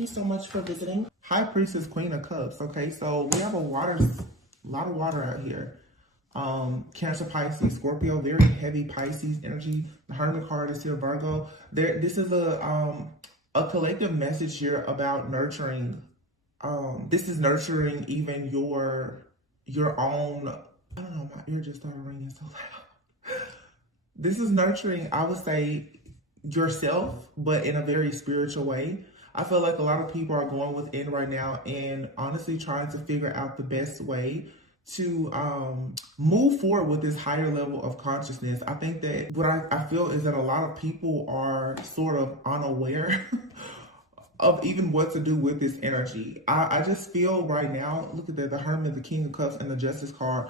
you so much for visiting. High Priestess, Queen of Cups. Okay, so we have a lot of water out here. Cancer, Pisces, Scorpio, very heavy Pisces energy. The Hermit card is here, Virgo. This is a collective message here about nurturing. This is nurturing even your own. I don't know, my ear just started ringing so loud. This is nurturing, I would say, yourself, but in a very spiritual way. I feel like a lot of people are going within right now and honestly trying to figure out the best way to move forward with this higher level of consciousness. I think that what I feel is that a lot of people are sort of unaware of even what to do with this energy. I just feel right now, look at the Hermit, the King of Cups, and the Justice card.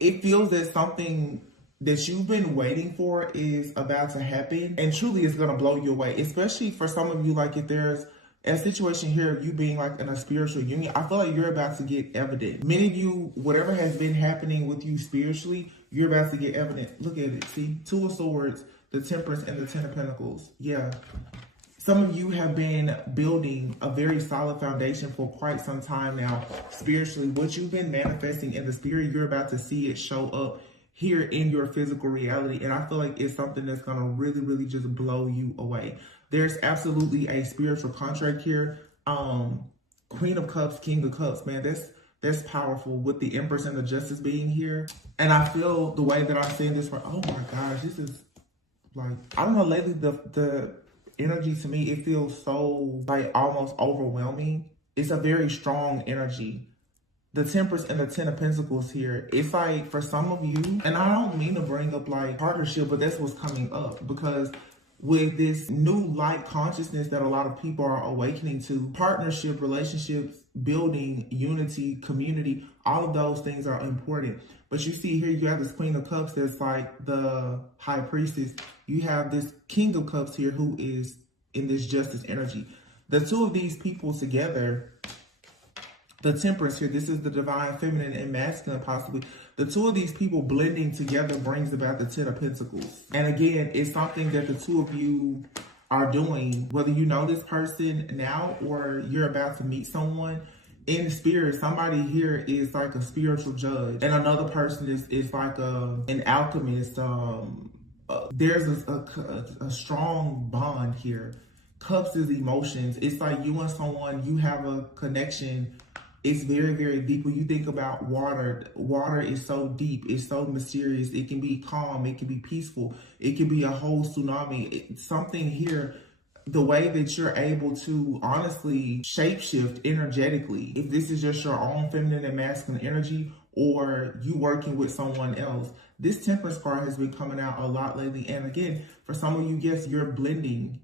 It feels that something that you've been waiting for is about to happen, and truly it's going to blow you away, especially for some of you. Like if there's a situation here of you being like in a spiritual union, I feel like you're about to get evident. Many of you, whatever has been happening with you spiritually, you're about to get evident. Look at it. See, Two of Swords, the Temperance, and the Ten of Pentacles. Yeah. Some of you have been building a very solid foundation for quite some time now spiritually. What you've been manifesting in the spirit, you're about to see it show up here in your physical reality. And I feel like it's something that's going to really, really just blow you away. There's absolutely a spiritual contract here. Queen of Cups, King of Cups, man, that's powerful with the Empress and the Justice being here. And I feel the way that I'm saying this, oh my gosh, this is like, I don't know, lately the energy to me, it feels so like almost overwhelming. It's a very strong energy. The Temperance and the Ten of Pentacles here, it's like for some of you, and I don't mean to bring up like partnership, but that's what's coming up, because with this new light consciousness that a lot of people are awakening to, partnership, relationships, building, unity, community, all of those things are important. But you see here, you have this Queen of Cups that's like the High Priestess. You have this King of Cups here who is in this Justice energy. The two of these people together, the Temperance here, this is the divine feminine and masculine possibly. The two of these people blending together brings about the Ten of Pentacles. And again, it's something that the two of you are doing, whether you know this person now or you're about to meet someone. In the spirit, somebody here is like a spiritual judge, and another person is like an alchemist. There's a strong bond here. Cups is emotions. It's like you and someone, you have a connection. It's very, very deep. When you think about water, water is so deep. It's so mysterious. It can be calm. It can be peaceful. It can be a whole tsunami. Something here, the way that you're able to honestly shapeshift energetically, if this is just your own feminine and masculine energy, or you working with someone else. This Temperance card has been coming out a lot lately. And again, for some of you, yes, you're blending,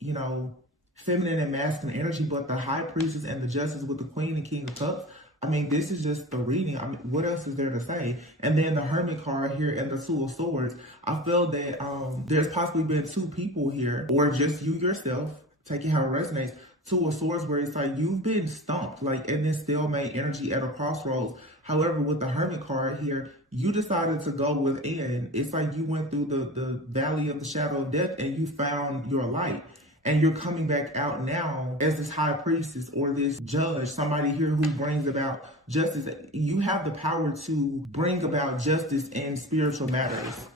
you know, feminine and masculine energy, but the High Priestess and the Justice with the Queen and King of Cups, I mean, this is just the reading. I mean, what else is there to say? And then the Hermit card here and the Two of Swords. I feel that there's possibly been two people here, or just you yourself, take it how it resonates. Two of Swords, where it's like you've been stumped, like in this stalemate energy at a crossroads. However, with the Hermit card here, you decided to go within. It's like you went through the valley of the shadow of death and you found your light. And you're coming back out now as this High Priestess or this judge, somebody here who brings about justice. You have the power to bring about justice in spiritual matters.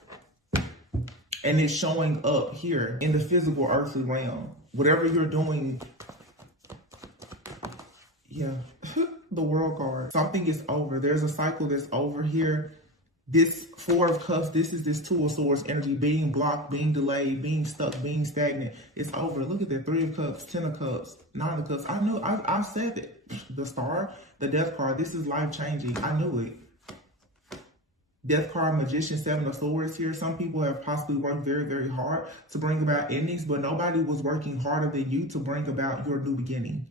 And it's showing up here in the physical earthly realm. Whatever you're doing, yeah, the World card. Something is over. There's a cycle that's over here. This Four of Cups, this is this Two of Swords energy, being blocked, being delayed, being stuck, being stagnant. It's over. Look at that. Three of Cups, Ten of Cups, Nine of Cups. I knew, I said it. The Star, the Death card, this is life-changing. I knew it. Death card, Magician, Seven of Swords here. Some people have possibly worked very, very hard to bring about endings, but nobody was working harder than you to bring about your new beginning.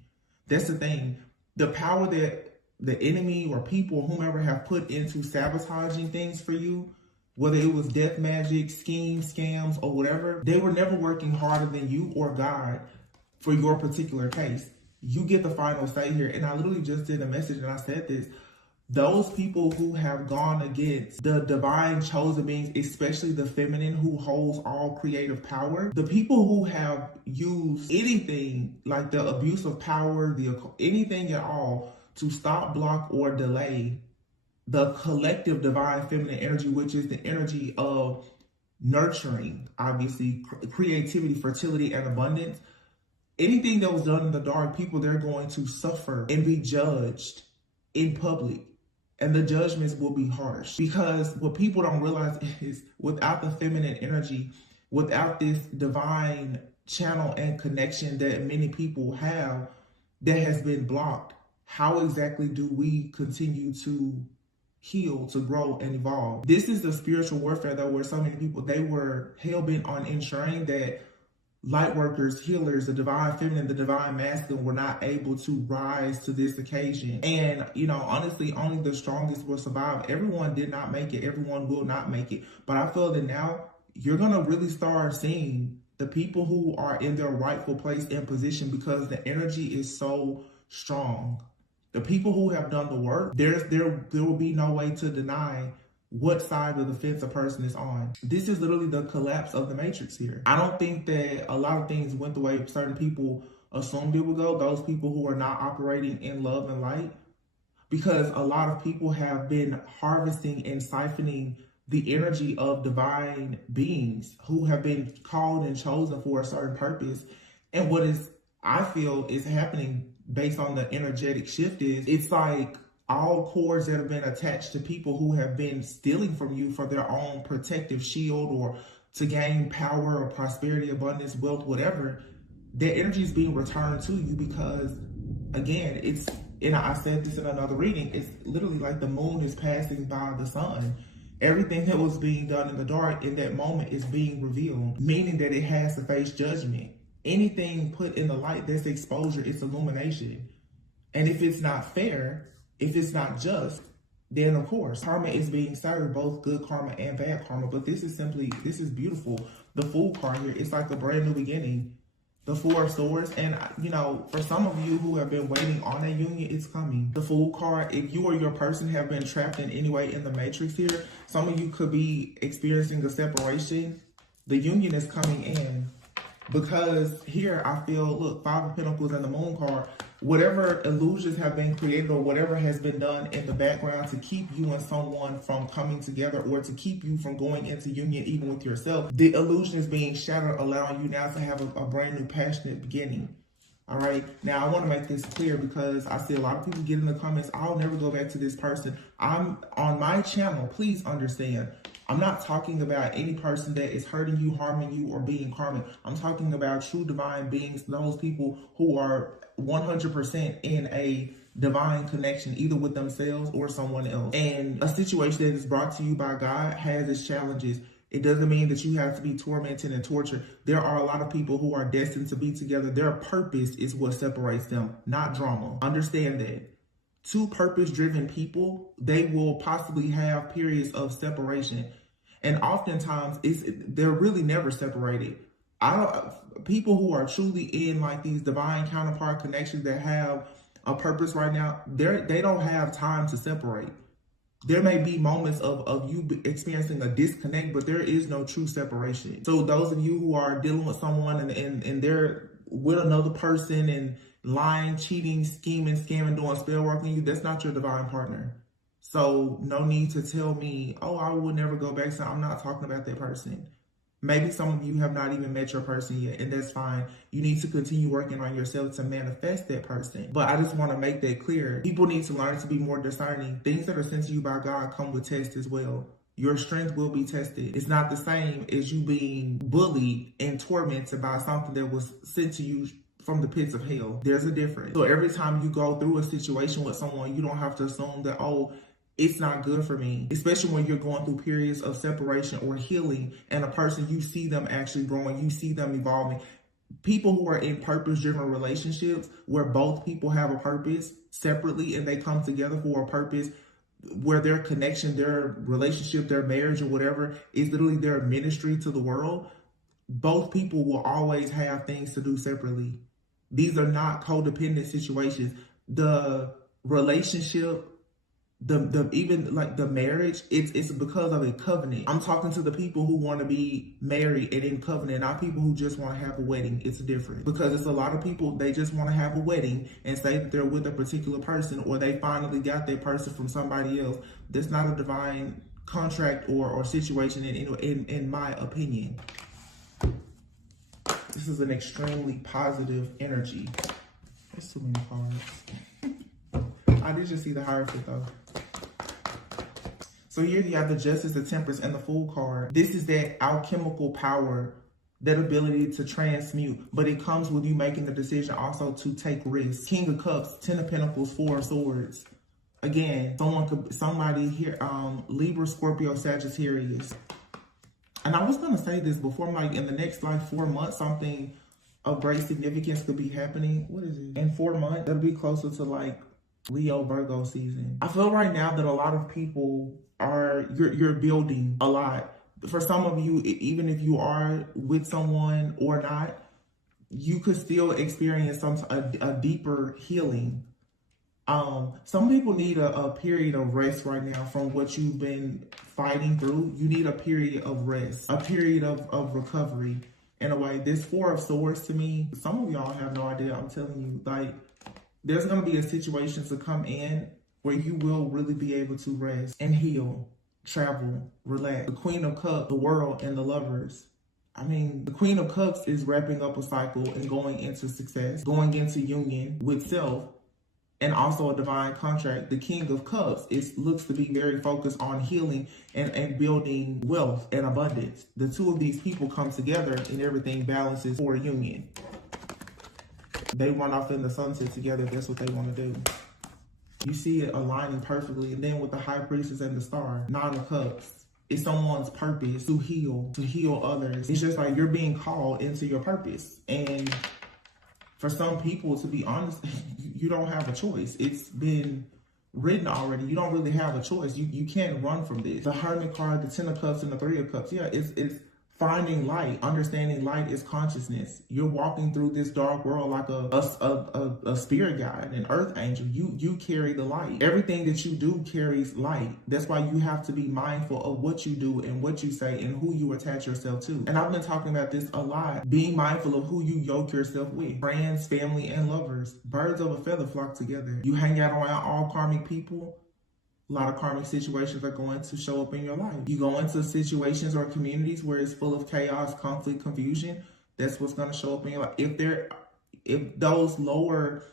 That's the thing. The power that the enemy or people, whomever, have put into sabotaging things for you, whether it was death magic, schemes, scams, or whatever, they were never working harder than you or God for your particular case. You get the final say here. And I literally just did a message and I said this. Those people who have gone against the divine chosen beings, especially the feminine who holds all creative power, the people who have used use anything like the abuse of power, anything at all to stop, block, or delay the collective divine feminine energy, which is the energy of nurturing, obviously, creativity, fertility, and abundance. Anything that was done in the dark, people, they're going to suffer and be judged in public. And the judgments will be harsh, because what people don't realize is without the feminine energy, without this divine channel and connection that many people have that has been blocked, how exactly do we continue to heal, to grow, and evolve? This is the spiritual warfare, though, where so many people, they were hell-bent on ensuring that light workers, healers, the divine feminine, the divine masculine were not able to rise to this occasion. And, you know, honestly, only the strongest will survive. Everyone did not make it. Everyone will not make it. But I feel that now you're going to really start seeing the people who are in their rightful place and position, because the energy is so strong. The people who have done the work, there will be no way to deny what side of the fence a person is on. This is literally the collapse of the matrix here. I don't think that a lot of things went the way certain people assumed it would go, those people who are not operating in love and light, because a lot of people have been harvesting and siphoning the energy of divine beings who have been called and chosen for a certain purpose. And what is, I feel, is happening based on the energetic shift is, it's like all cords that have been attached to people who have been stealing from you for their own protective shield or to gain power or prosperity, abundance, wealth, whatever, their energy is being returned to you, because again, it's, and I said this in another reading, it's literally like the moon is passing by the sun. Everything that was being done in the dark in that moment is being revealed, meaning that it has to face judgment. Anything put in the light, that's exposure, it's illumination. And if it's not fair, if it's not just, then of course, karma is being served, both good karma and bad karma. But this is simply, this is beautiful. The Fool card here, it's like a brand new beginning. The Four of Swords, and you know, for some of you who have been waiting on a union, it's coming. The Fool card, if you or your person have been trapped in any way in the matrix here, some of you could be experiencing a separation. The union is coming in. Because here I feel, look, Five of Pentacles and the Moon card, whatever illusions have been created or whatever has been done in the background to keep you and someone from coming together, or to keep you from going into union even with yourself, the illusion is being shattered, allowing you now to have a brand new passionate beginning. All right. Now I want to make this clear, because I see a lot of people get in the comments, I'll never go back to this person. I'm on my channel. Please understand, I'm not talking about any person that is hurting you, harming you, or being karmic. I'm talking about true divine beings, those people who are 100% in a divine connection, either with themselves or someone else. And a situation that is brought to you by God has its challenges. It doesn't mean that you have to be tormented and tortured. There are a lot of people who are destined to be together. Their purpose is what separates them, not drama. Understand that. Two purpose-driven people, they will possibly have periods of separation. And oftentimes, they're really never separated. People who are truly in like these divine counterpart connections that have a purpose right now, they don't have time to separate. There may be moments of you experiencing a disconnect, but there is no true separation. So those of you who are dealing with someone and they're with another person and lying, cheating, scheming, scamming, doing spell work on you, that's not your divine partner. So no need to tell me, oh, I will never go back. So I'm not talking about that person. Maybe some of you have not even met your person yet, and that's fine. You need to continue working on yourself to manifest that person. But I just want to make that clear. People need to learn to be more discerning. Things that are sent to you by God come with tests as well. Your strength will be tested. It's not the same as you being bullied and tormented by something that was sent to you from the pits of hell. There's a difference. So every time you go through a situation with someone, you don't have to assume that, oh, it's not good for me, especially when you're going through periods of separation or healing, and a person, you see them actually growing, you see them evolving. People who are in purpose-driven relationships where both people have a purpose separately and they come together for a purpose, where their connection, their relationship, their marriage or whatever is literally their ministry to the world, both people will always have things to do separately. These are not codependent situations. The relationship even like the marriage, it's because of a covenant. I'm talking to the people who want to be married and in covenant, not people who just want to have a wedding. It's different, because it's a lot of people, they just want to have a wedding and say that they're with a particular person, or they finally got their person from somebody else. That's not a divine contract or situation in my opinion. This is an extremely positive energy. There's too many cards. I did just see the Hierophant though. So here you have the Justice, the Temperance, and the Fool card. This is that alchemical power, that ability to transmute, but it comes with you making the decision also to take risks. King of Cups, 10 of Pentacles, 4 of Swords. Again, somebody here, Libra, Scorpio, Sagittarius. And I was gonna say this before, like in the next like 4 months, something of great significance could be happening. What is it? In 4 months, that'll be closer to like Leo, Virgo season. I feel right now that a lot of people you're building a lot. For some of you, even if you are with someone or not, you could still experience a deeper healing. Some people need a period of rest right now from what you've been fighting through. You need a period of rest, a period of recovery. In a way, this 4 of Swords to me, some of y'all have no idea. I'm telling you, like, there's going to be a situation to come in where you will really be able to rest and heal, travel, relax. The Queen of Cups, the World, and the Lovers. I mean, the Queen of Cups is wrapping up a cycle and going into success, going into union with self, and also a divine contract. The King of Cups looks to be very focused on healing and building wealth and abundance. The two of these people come together and everything balances for a union. They run off in the sunset together. That's what they want to do. You see it aligning perfectly. And then with the High Priestess and the Star, 9 of Cups, it's someone's purpose to heal others. It's just like you're being called into your purpose. And for some people, to be honest, you don't have a choice. It's been written already. You don't really have a choice. You can't run from this. The Hermit card, the 10 of Cups, and the 3 of Cups. Yeah, it's finding light, understanding light is consciousness. You're walking through this dark world like a spirit guide, an earth angel. You carry the light. Everything that you do carries light. That's why you have to be mindful of what you do and what you say and who you attach yourself to. And I've been talking about this a lot. Being mindful of who you yoke yourself with. Friends, family, and lovers. Birds of a feather flock together. You hang out around all karmic people, a lot of karmic situations are going to show up in your life. You go into situations or communities where it's full of chaos, conflict, confusion. That's what's going to show up in your life. If those lower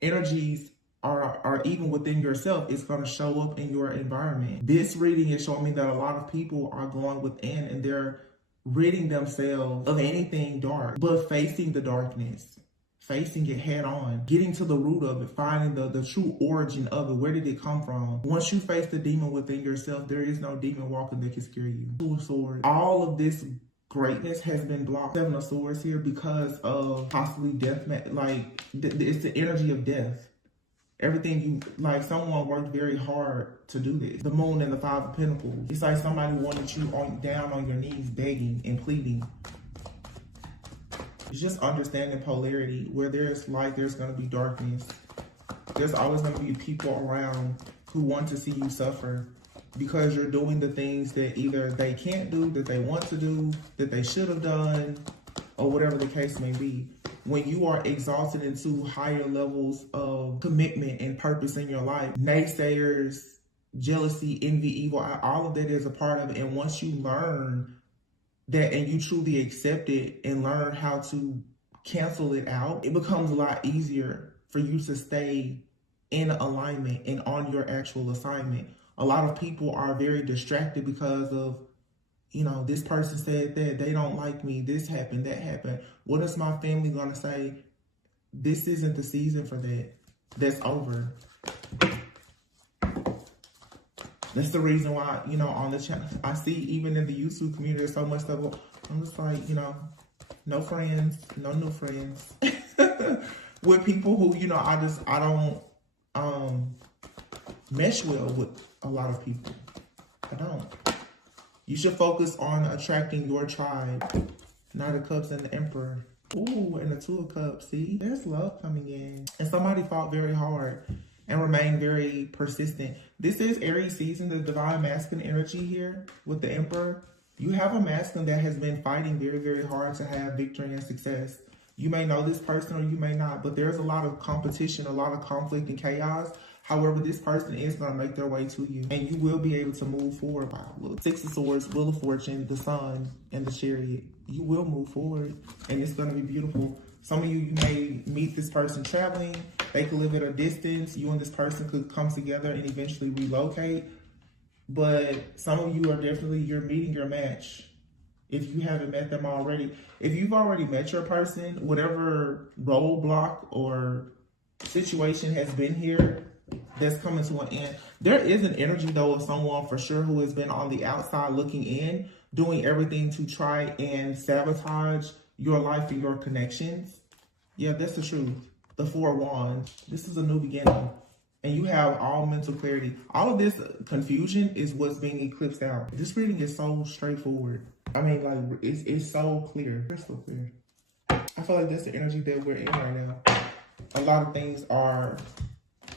energies are even within yourself, it's going to show up in your environment. This reading is showing me that a lot of people are going within and they're ridding themselves of anything dark, but facing the darkness. Facing it head on, getting to the root of it, finding the true origin of it. Where did it come from? Once you face the demon within yourself, there is no demon walking that can scare you. 2 of Swords. All of this greatness has been blocked. 7 of Swords here because of possibly death. Like, it's the energy of death. Everything someone worked very hard to do this. The Moon and the 5 of Pentacles. It's like somebody wanted you down on your knees, begging and pleading. It's just understanding polarity. Where there's light, there's going to be darkness. There's always going to be people around who want to see you suffer because you're doing the things that either they can't do, that they want to do, that they should have done, or whatever the case may be. When you are exalted into higher levels of commitment and purpose in your life, naysayers, jealousy, envy, evil, all of that is a part of it. And once you learn that and you truly accept it and learn how to cancel it out, it becomes a lot easier for you to stay in alignment and on your actual assignment. A lot of people are very distracted because of, this person said that, they don't like me, this happened, that happened. What is my family gonna say? This isn't the season for that. That's over. That's the reason why, on the channel, I see even in the YouTube community, there's so much stuff. I'm just like, no friends, no new friends. With people who, I don't mesh well with a lot of people. I don't. You should focus on attracting your tribe. 9 of Cups and the Emperor. Ooh, and the 2 of Cups. See, there's love coming in. And somebody fought very hard. and remain very persistent. This is Aries season, the divine masculine energy here with the Emperor. You have a masculine that has been fighting very, very hard to have victory and success. You may know this person or you may not, but there's a lot of competition, a lot of conflict and chaos. However, this person is going to make their way to you, and you will be able to move forward. Wow, look, Six of Swords, Wheel of Fortune, the Sun, and the Chariot. You will move forward, and it's going to be beautiful. Some of you may meet this person traveling. They could live at a distance. You and this person could come together and eventually relocate. But some of you are definitely, you're meeting your match. If you haven't met them already. If you've already met your person, whatever roadblock or situation has been here, that's coming to an end. There is an energy, though, of someone for sure who has been on the outside looking in, doing everything to try and sabotage your life and your connections. Yeah, that's the truth. The Four of Wands. This is a new beginning. And you have all mental clarity. All of this confusion is what's being eclipsed out. This reading is so straightforward. I mean, like, it's so clear. Crystal clear. I feel like that's the energy that we're in right now. A lot of things are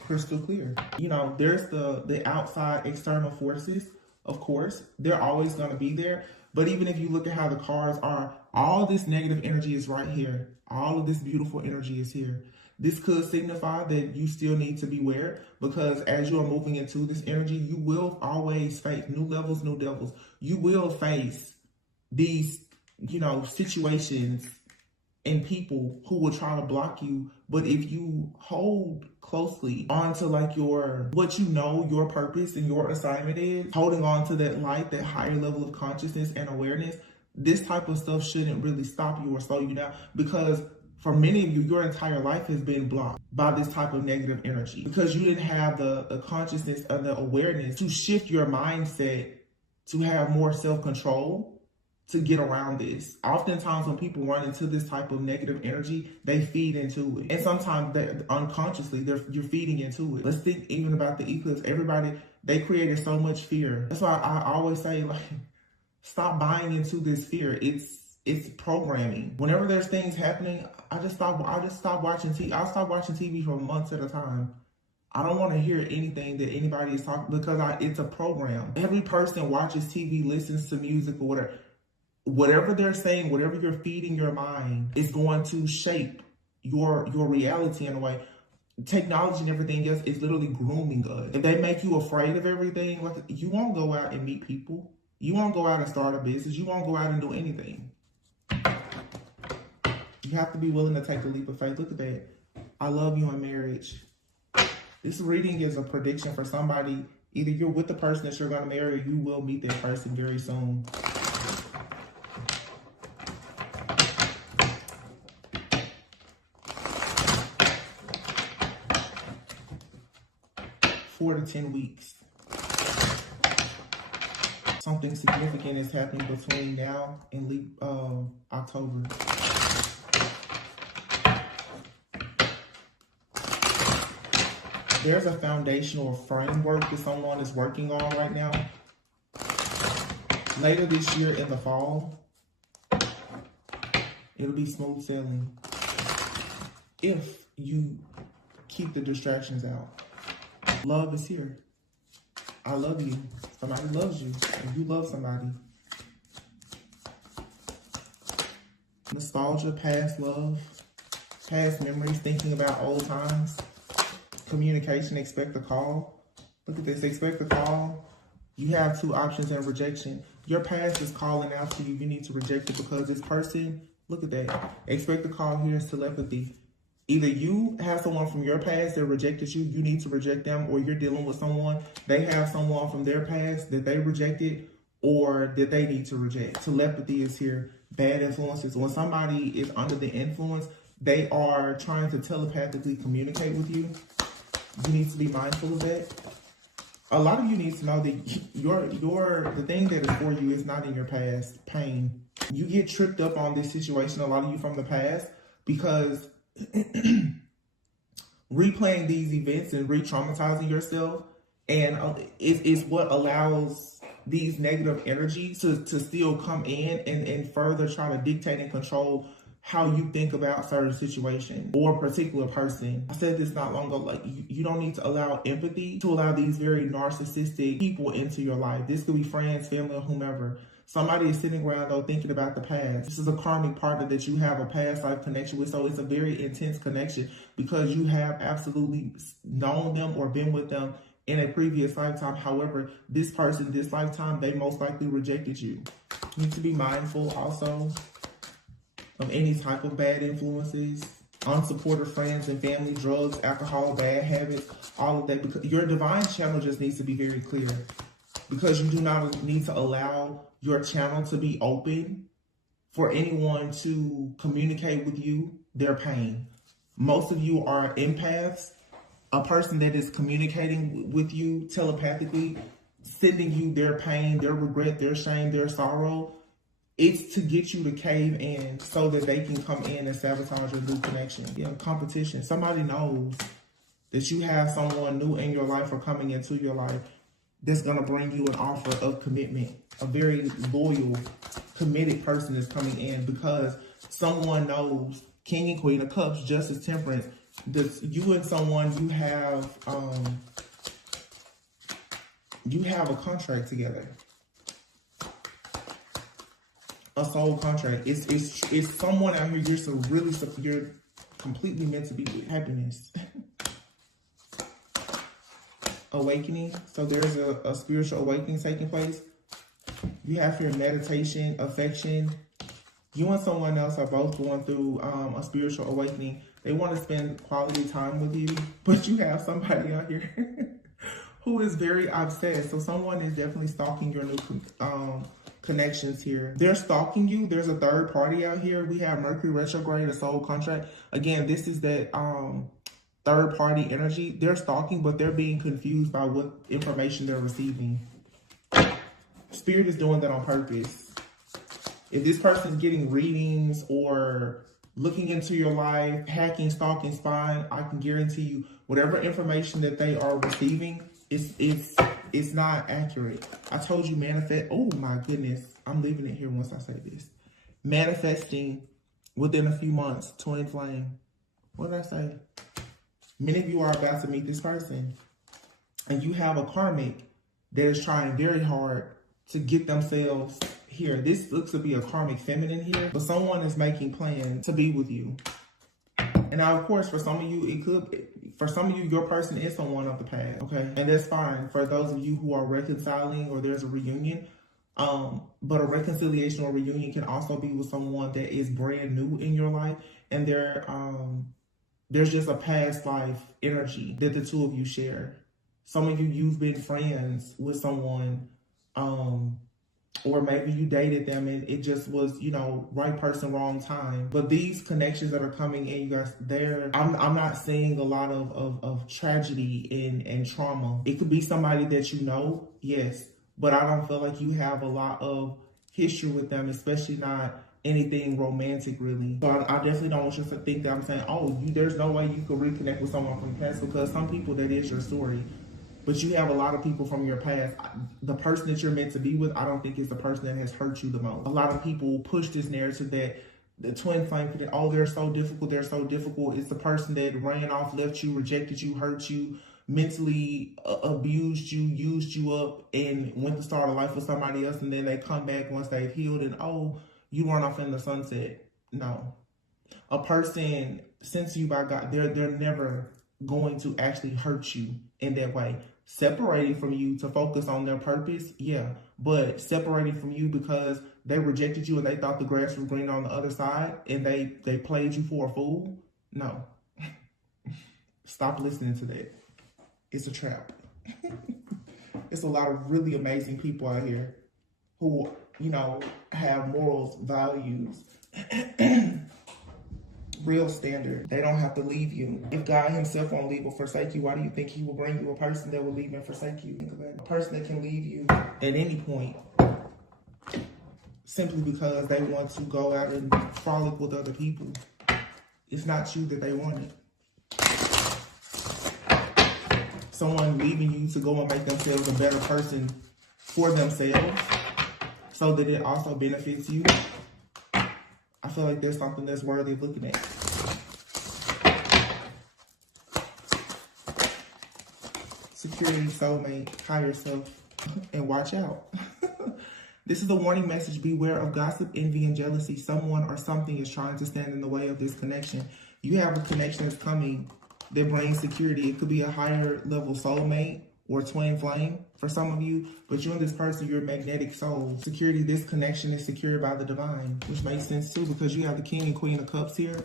crystal clear. You know, there's the outside external forces, of course. They're always going to be there. But even if you look at how the cards are, all this negative energy is right here. All of this beautiful energy is here. This could signify that you still need to beware, because as you are moving into this energy, you will always face new levels, new devils. You will face these, you know, situations and people who will try to block you. But if you hold closely onto like what you know your purpose and your assignment is, holding on to that light, that higher level of consciousness and awareness, this type of stuff shouldn't really stop you or slow you down, because for many of you, your entire life has been blocked by this type of negative energy because you didn't have the consciousness or the awareness to shift your mindset to have more self-control to get around this. Oftentimes when people run into this type of negative energy, they feed into it. And sometimes unconsciously, you're feeding into it. Let's think even about the eclipse. Everybody, they created so much fear. That's why I always say, like, stop buying into this fear. It's programming. Whenever there's things happening, I just stop watching TV. I'll stop watching TV for months at a time. I don't want to hear anything that anybody is talking, because it's a program. Every person watches TV, listens to music or whatever. Whatever they're saying, whatever you're feeding your mind is going to shape your reality in a way. Technology and everything else is literally grooming us. If they make you afraid of everything, like, you won't go out and meet people. You won't go out and start a business. You won't go out and do anything. You have to be willing to take a leap of faith. Look at that. I love you in marriage. This reading is a prediction for somebody. Either you're with the person that you're going to marry, or you will meet that person very soon. Four to 10 weeks. Something significant is happening between now and October. There's a foundational framework that someone is working on right now. Later this year in the fall, it'll be smooth sailing if you keep the distractions out. Love is here. I love you. Somebody loves you, and you love somebody. Nostalgia, past love, past memories, thinking about old times. Communication, expect a call. Look at this, expect a call. You have two options in rejection. Your past is calling out to you. You need to reject it, because this person, look at that. Expect a call here is telepathy. Either you have someone from your past that rejected you, you need to reject them, or you're dealing with someone, they have someone from their past that they rejected or that they need to reject. Telepathy is here. Bad influences. When somebody is under the influence, they are trying to telepathically communicate with you. You need to be mindful of that. A lot of you need to know that the thing that is for you is not in your past. Pain. You get tripped up on this situation, a lot of you from the past, because replaying these events and re-traumatizing yourself is what allows these negative energies to still come in and further try to dictate and control how you think about certain situations or a particular person. I said this not long ago, like you don't need to allow empathy to allow these very narcissistic people into your life. This could be friends, family, or whomever. Somebody is sitting around though thinking about the past. This is a karmic partner that you have a past life connection with. So it's a very intense connection because you have absolutely known them or been with them in a previous lifetime. However, this person, this lifetime, they most likely rejected you. You need to be mindful also of any type of bad influences, unsupportive friends and family, drugs, alcohol, bad habits, all of that. Because your divine channel just needs to be very clear, because you do not need to allow your channel to be open for anyone to communicate with you their pain. Most of you are empaths. A person that is communicating with you telepathically, sending you their pain, their regret, their shame, their sorrow. It's to get you to cave in so that they can come in and sabotage your new connection. Yeah, competition. Somebody knows that you have someone new in your life or coming into your life that's going to bring you an offer of commitment. A very loyal, committed person is coming in because someone knows King and Queen of Cups, Justice, Temperance. You and someone, you have a contract together. A soul contract. It's someone out here you're completely meant to be with. Happiness. Awakening. So there's a spiritual awakening taking place. You have your meditation, affection. You and someone else are both going through a spiritual awakening. They want to spend quality time with you, but you have somebody out here who is very obsessed. So someone is definitely stalking your new connections here. They're stalking you. There's a third party out here. We have Mercury retrograde, a soul contract. Again, this is that third party energy. They're stalking, but they're being confused by what information they're receiving. Spirit is doing that on purpose. If this person's getting readings or looking into your life, hacking, stalking, spying, I can guarantee you whatever information that they are receiving, it's not accurate. I told you manifest. Oh my goodness. I'm leaving it here once I say this. Manifesting within a few months, twin flame. What did I say? Many of you are about to meet this person, and you have a karmic that is trying very hard to get themselves here. This looks to be a karmic feminine here, but someone is making plans to be with you. And now, of course, for some of you, your person is someone of the past, okay? And that's fine for those of you who are reconciling or there's a reunion. But a reconciliation or reunion can also be with someone that is brand new in your life, and there's just a past life energy that the two of you share. Some of you've been friends with someone, or maybe you dated them and it just was, right person, wrong time. But these connections that are coming in, you guys, I'm not seeing a lot of tragedy and trauma. It could be somebody that you know, yes, but I don't feel like you have a lot of history with them, especially not anything romantic, really. So I definitely don't want you to think that I'm saying, there's no way you could reconnect with someone from the past, because some people, that is your story. But you have a lot of people from your past. The person that you're meant to be with, I don't think is the person that has hurt you the most. A lot of people push this narrative that the twin flame, they're so difficult, they're so difficult. It's the person that ran off, left you, rejected you, hurt you, mentally abused you, used you up, and went to start a life with somebody else, and then they come back once they've healed, and you run off in the sunset. No. A person sent to you by God, they're never going to actually hurt you in that way. Separating from you to focus on their purpose, yeah. But separating from you because they rejected you and they thought the grass was green on the other side and they played you for a fool, no. Stop listening to that. It's a trap. It's a lot of really amazing people out here who, have morals, values, real standard. They don't have to leave you. If God himself won't leave or forsake you, why do you think he will bring you a person that will leave and forsake you? Think about it. A person that can leave you at any point simply because they want to go out and frolic with other people. It's not you that they wanted. Someone leaving you to go and make themselves a better person for themselves so that it also benefits you. I feel like there's something that's worthy of looking at. Security, soulmate, higher self, and watch out. This is a warning message. Beware of gossip, envy, and jealousy. Someone or something is trying to stand in the way of this connection. You have a connection that's coming that brings security. It could be a higher level soulmate or twin flame for some of you, but you and this person, you're a magnetic soul. Security, this connection is secured by the divine, which makes sense too, because you have the King and Queen of Cups here,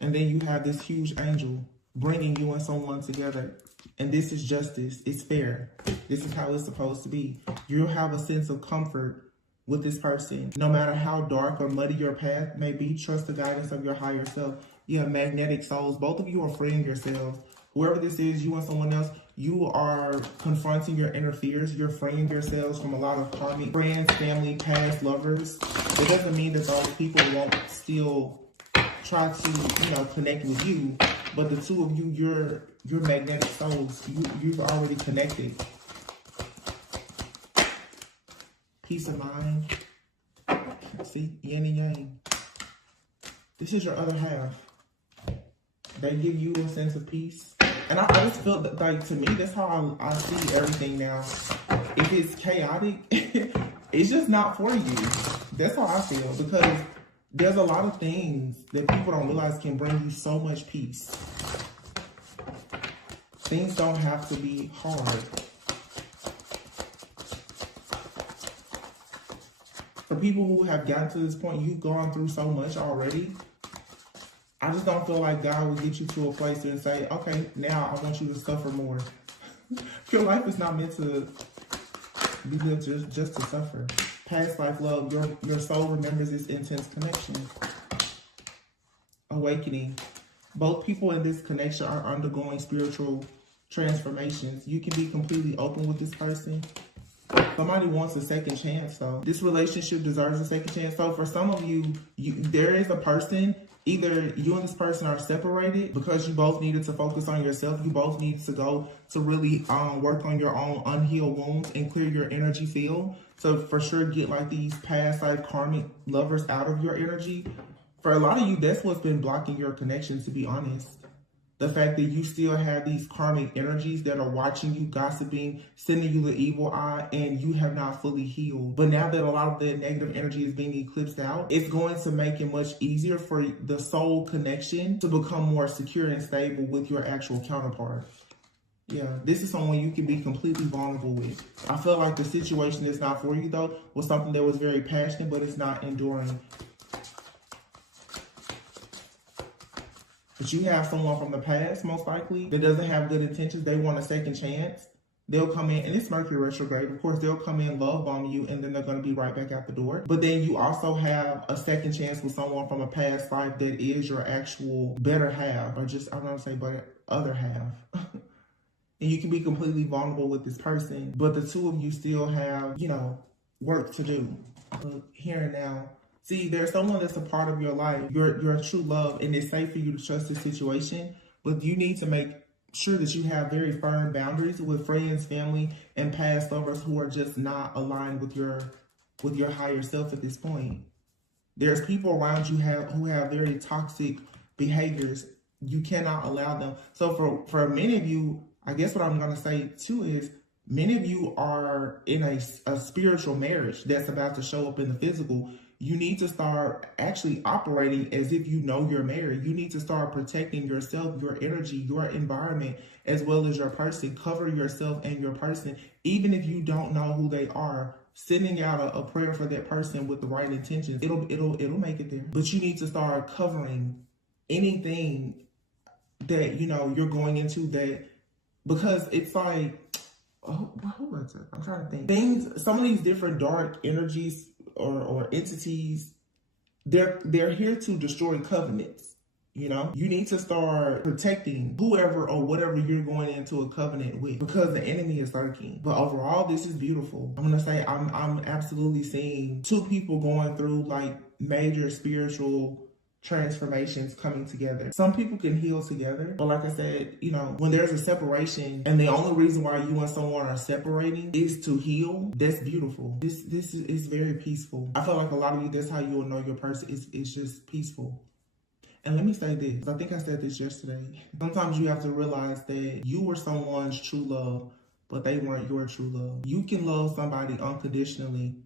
and then you have this huge angel bringing you and someone together. And this is justice. It's fair. This is how it's supposed to be. You'll have a sense of comfort with this person. No matter how dark or muddy your path may be, trust the guidance of your higher self. You have magnetic souls. Both of you are freeing yourselves. Whoever this is, you and someone else, you are confronting your inner fears. You're freeing yourselves from a lot of karmic friends, family, past lovers. It doesn't mean that those people won't still try to, connect with you. But the two of you, you're magnetic souls. You've already connected. Peace of mind. See, yin and yang. This is your other half. They give you a sense of peace. And I just feel that, like, to me, that's how I see everything now. If it's chaotic, it's just not for you. That's how I feel. Because there's a lot of things that people don't realize can bring you so much peace. Things don't have to be hard. For people who have gotten to this point, you've gone through so much already. I just don't feel like God will get you to a place and say, okay, now I want you to suffer more. Your life is not meant to be lived just to suffer. Past life love, your soul remembers this intense connection. Awakening. Both people in this connection are undergoing spiritual transformations. You can be completely open with this person. Somebody wants a second chance, though. This relationship deserves a second chance. So for some of you, there is a person, either you and this person are separated because you both needed to focus on yourself. You both need to go to really work on your own unhealed wounds and clear your energy field. So for sure, get like these past life karmic lovers out of your energy. For a lot of you, that's what's been blocking your connection, to be honest. The fact that you still have these karmic energies that are watching you, gossiping, sending you the evil eye, and you have not fully healed. But now that a lot of the negative energy is being eclipsed out, it's going to make it much easier for the soul connection to become more secure and stable with your actual counterpart. Yeah, this is someone you can be completely vulnerable with. I feel like the situation that's not for you, though, was something that was very passionate, but it's not enduring. But you have someone from the past, most likely, that doesn't have good intentions. They want a second chance. They'll come in, and it's Mercury retrograde. Of course, they'll come in, love bomb you, and then they're going to be right back out the door. But then you also have a second chance with someone from a past life that is your actual better half, or just, I don't want to say better, other half. And you can be completely vulnerable with this person, but the two of you still have, work to do. Here and now. See, there's someone that's a part of your life, your true love, and it's safe for you to trust this situation, but you need to make sure that you have very firm boundaries with friends, family, and past lovers who are just not aligned with your higher self at this point. There's people around you who have very toxic behaviors. You cannot allow them. So for many of you, I guess what I'm going to say too is, many of you are in a spiritual marriage that's about to show up in the physical. You need to start actually operating as if you know you're married. You need to start protecting yourself, your energy, your environment, as well as your person. Cover yourself and your person. Even if you don't know who they are, sending out a prayer for that person with the right intentions, it'll make it there. But you need to start covering anything that, you're going into that, because it's like, who was it? I'm trying to think. Some of these different dark energies or entities, they're here to destroy covenants. You need to start protecting whoever or whatever you're going into a covenant with, because the enemy is lurking. But overall, this is beautiful. I'm gonna say I'm absolutely seeing two people going through like major spiritual transformations coming together. Some people can heal together, but like I said, you know, when there's a separation and the only reason why you and someone are separating is to heal, that's beautiful. This is very peaceful. I feel like a lot of you, that's how you will know your person. It's just peaceful. And let me say this, I think I said this yesterday. Sometimes you have to realize that you were someone's true love, but they weren't your true love. You can love somebody unconditionally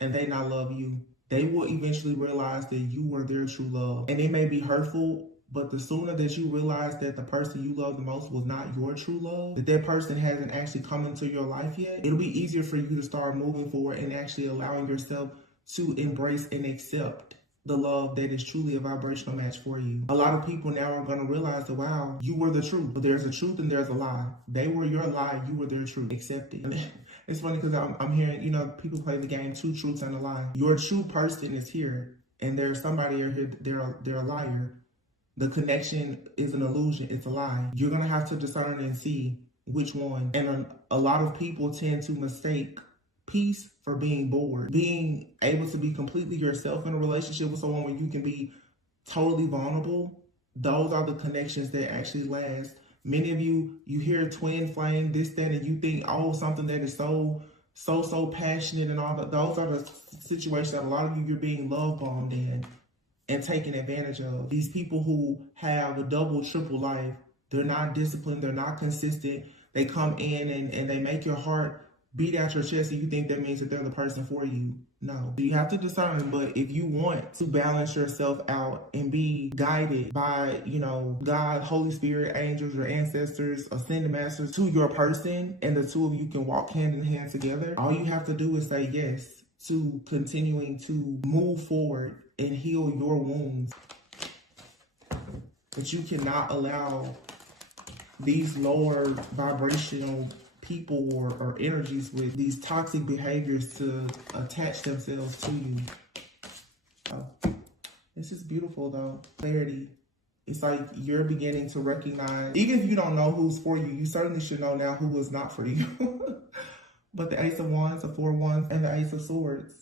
and they not love you. They will eventually realize that you were their true love. And it may be hurtful, but the sooner that you realize that the person you love the most was not your true love, that that person hasn't actually come into your life yet, it'll be easier for you to start moving forward and actually allowing yourself to embrace and accept the love that is truly a vibrational match for you. A lot of people now are going to realize that, wow, you were the truth. But there's a truth and there's a lie. They were your lie, you were their truth. Accept it. It's funny because I'm hearing, you know, people play the game, two truths and a lie. Your true person is here, and there's somebody here, they're a liar. The connection is an illusion, it's a lie. You're going to have to discern and see which one. And a lot of people tend to mistake peace for being bored. Being able to be completely yourself in a relationship with someone where you can be totally vulnerable, those are the connections that actually last. Many of you hear twin flame, this, that, and you think, oh, something that is so passionate and all that. Those are the situations that a lot of you, you're being love bombed in and taken advantage of. These people who have a double, triple life, they're not disciplined, they're not consistent. They come in and they make your heart beat out your chest and you think that means that they're the person for you. No. You have to discern, but if you want to balance yourself out and be guided by, you know, God, Holy Spirit, angels, your ancestors, ascended masters to your person, and the two of you can walk hand in hand together, all you have to do is say yes to continuing to move forward and heal your wounds. But you cannot allow these lower vibrational people or energies with these toxic behaviors to attach themselves to you. Oh, this is beautiful though. Clarity. It's like you're beginning to recognize, even if you don't know who's for you, you certainly should know now who is not for you. But the Ace of Wands, the Four of Wands, and the Ace of Swords.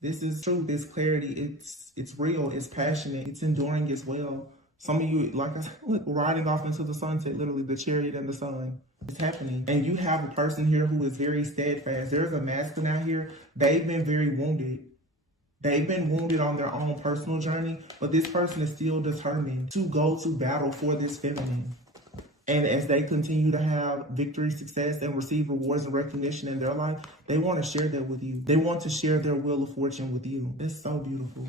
This is truth, this clarity. It's real, it's passionate, it's enduring as well. Some of you, like I said, riding off into the sunset, literally the chariot and the sun. It's happening. And you have a person here who is very steadfast. There's a masculine out here. They've been very wounded. They've been wounded on their own personal journey, but this person is still determined to go to battle for this feminine. And as they continue to have victory, success, and receive rewards and recognition in their life, they want to share that with you. They want to share their wheel of fortune with you. It's so beautiful.